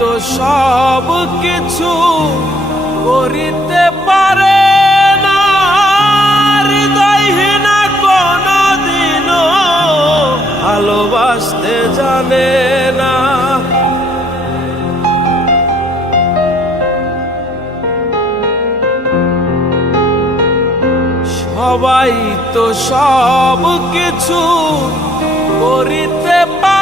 তো সব কিছু করিতে পারে না। কোনো দিনও ভালোবাসতে জানে না। সবাই তো সব কিছু করিতে পারে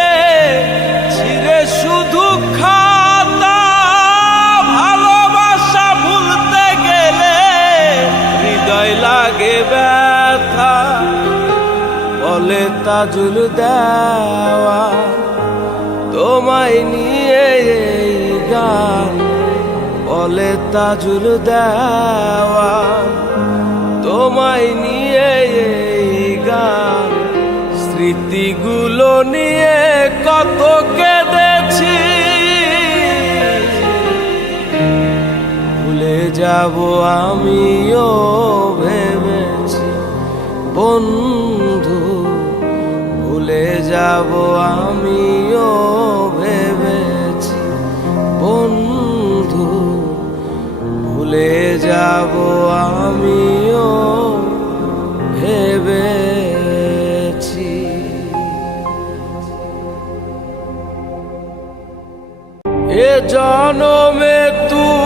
তাজুল দেওয়া তোমায় নিয়ে এই গান বলে তাজুল দেওয়া তোমায় নিয়ে এই গান স্মৃতিগুলো নিয়ে কত কেঁদেছি। ভুলে যাব আমিও ভেবেছি ভুলে যাব আমিও ভেবেছি বন্ধু ভুলে যাব আমিও ভেবেছি। জনমে তুমি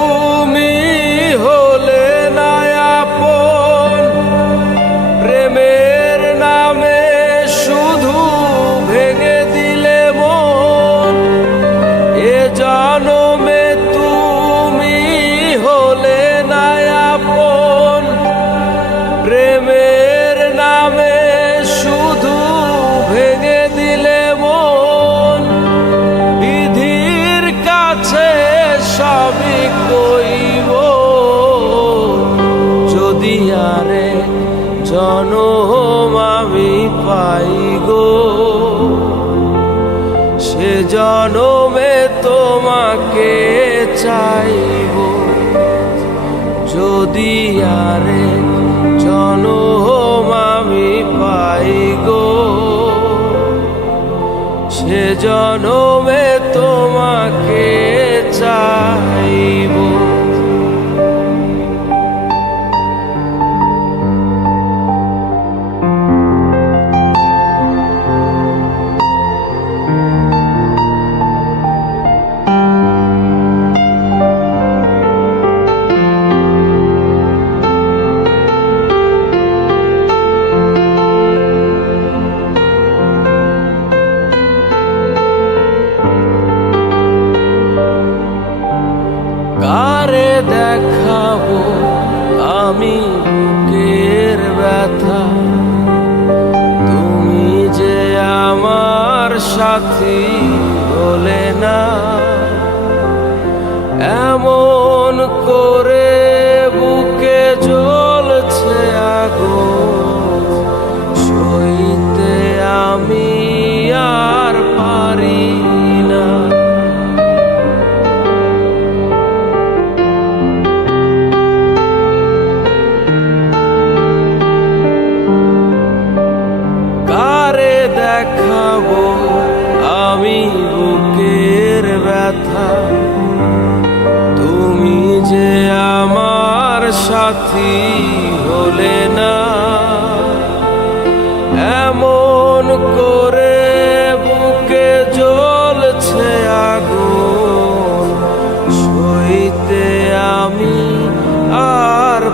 জনমে তোমাকে চাইব। যদি আরে জনম আমি পাই গো সে জনমে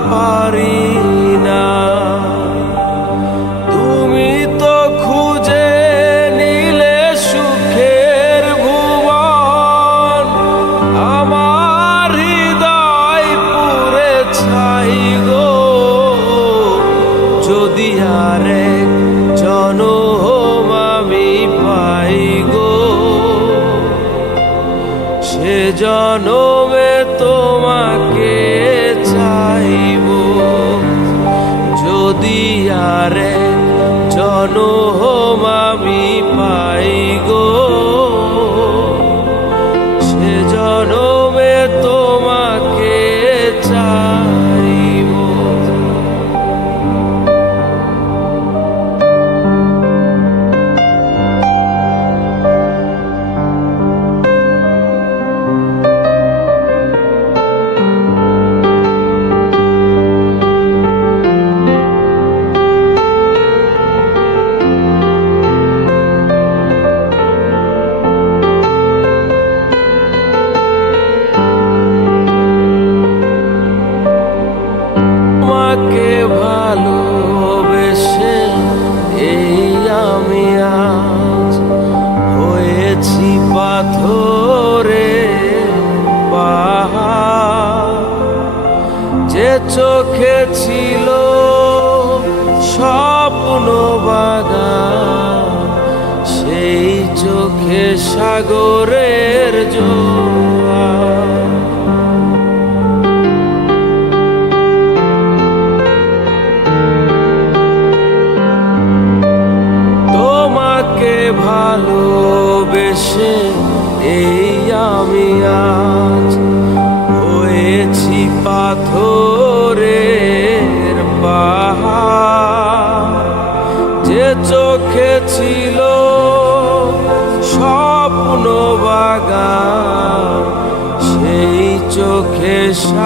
পারি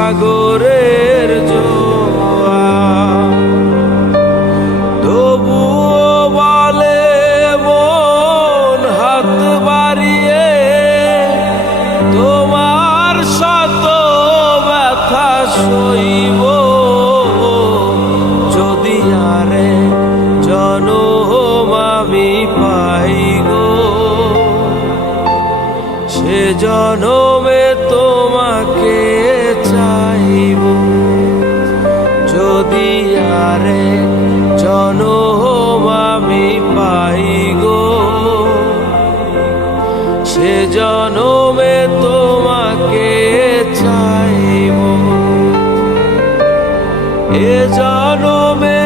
I go জনমে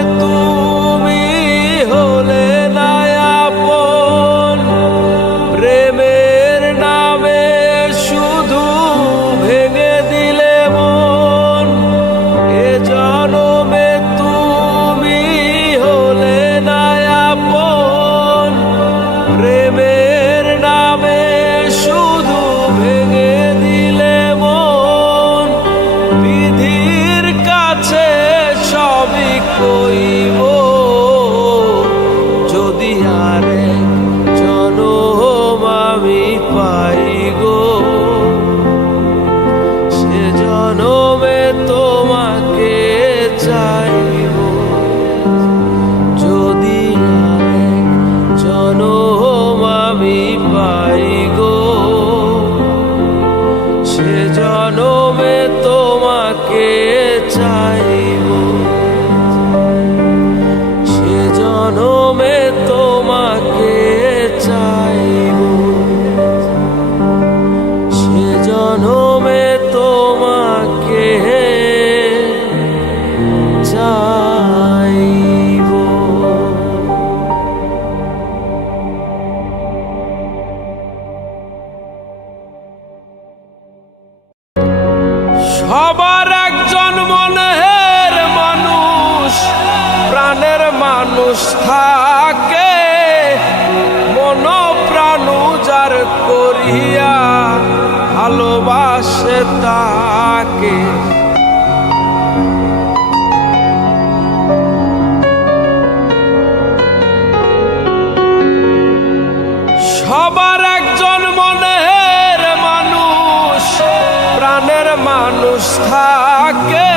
মনের মানুষ থাকে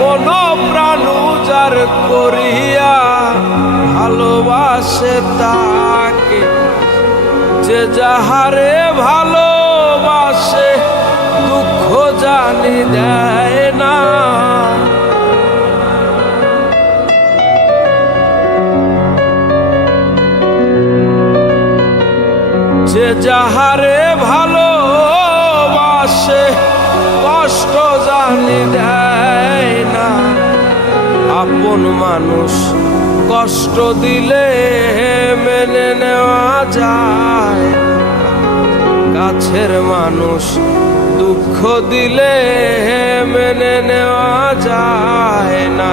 মন প্রাণ উজার করিয়া ভালোবাসে তাকে। যে যাহারে ভালোবাসে, দুঃখ জানি দেয় না। যে যাহারে ভালো দেয় না। আপন মানুষ কষ্ট দিলে মেনে নেওয়া যায়। কাছের মানুষ দুঃখ দিলে মেনে নেওয়া যায় না।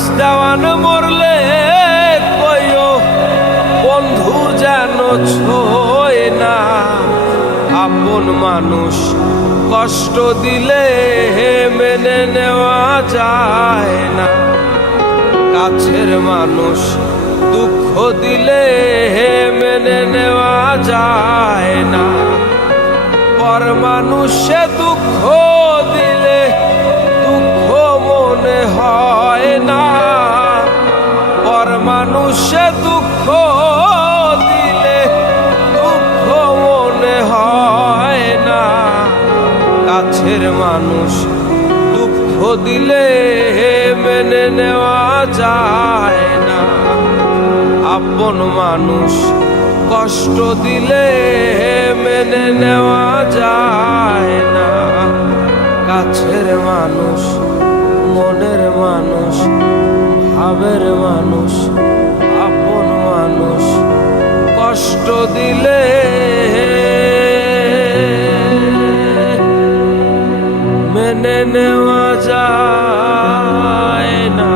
দেওয়ান মরলে কইও, বন্ধু যেন ছোয় না। আপন মানুষ কষ্ট দিলে মেনে নেওয়া যায় না। কাছের মানুষ দুঃখ দিলে মেনে নেওয়া যায় না। পর মানুষে দুঃখ মানুষে দুঃখ দিলে দুঃখ মনে হয় না। কাছের মানুষ দুঃখ দিলে মেনে নেওয়া যায় না। আপন মানুষ কষ্ট দিলে মেনে নেওয়া যায় না। কাছের মানুষ, মনের মানুষ, ভাবের মানুষ কষ্ট দিলে মেনে নেওয়া যায় না।